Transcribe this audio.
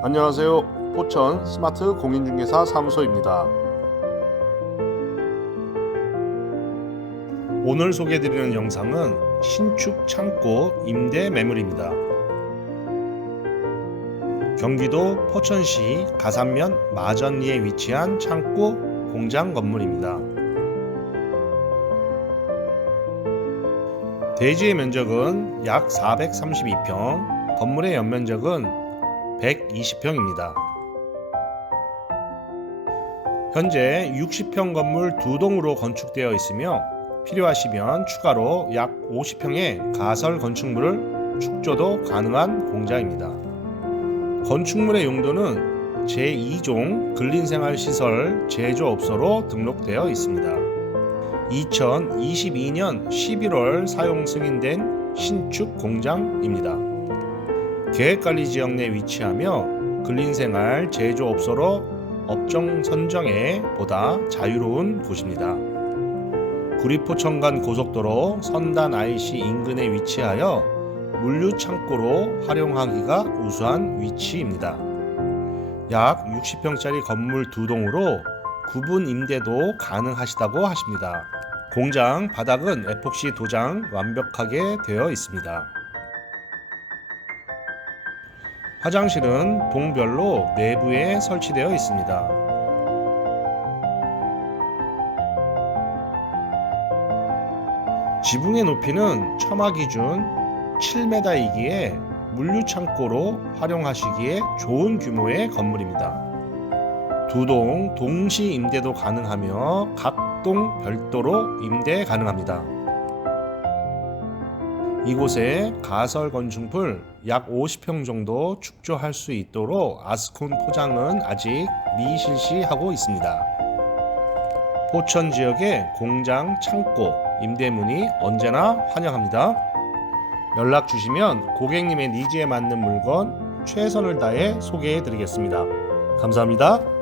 안녕하세요. 포천 스마트 공인중개사 사무소입니다. 오늘 소개해드리는 영상은 신축 창고 임대 매물입니다. 경기도 포천시 가산면 마전리에 위치한 창고 공장 건물입니다. 대지의 면적은 약 432평, 건물의 연면적은 120평입니다. 현재 60평 건물 두 동으로 건축되어 있으며 필요하시면 추가로 약 50평의 가설 건축물을 축조도 가능한 공장입니다. 건축물의 용도는 제2종 근린생활시설 제조업소로 등록되어 있습니다. 2022년 11월 사용 승인된 신축 공장입니다. 계획관리 지역 내 위치하며 근린생활 제조업소로 업종 선정에 보다 자유로운 곳입니다. 구리포천간 고속도로 선단 IC 인근에 위치하여 물류 창고로 활용하기가 우수한 위치입니다. 약 60평짜리 건물 두 동으로 구분 임대도 가능하시다고 하십니다. 공장 바닥은 에폭시 도장 완벽하게 되어 있습니다. 화장실은 동별로 내부에 설치되어 있습니다. 지붕의 높이는 처마 기준 7m이기에 물류 창고로 활용하시기에 좋은 규모의 건물입니다. 두 동 동시 임대도 가능하며 각 동 별도로 임대 가능합니다. 이곳에 가설 건축물 약 50평 정도 축조할 수 있도록 아스콘 포장은 아직 미실시하고 있습니다. 포천 지역의 공장, 창고, 임대 문의 언제나 환영합니다. 연락 주시면 고객님의 니즈에 맞는 물건 최선을 다해 소개해 드리겠습니다. 감사합니다.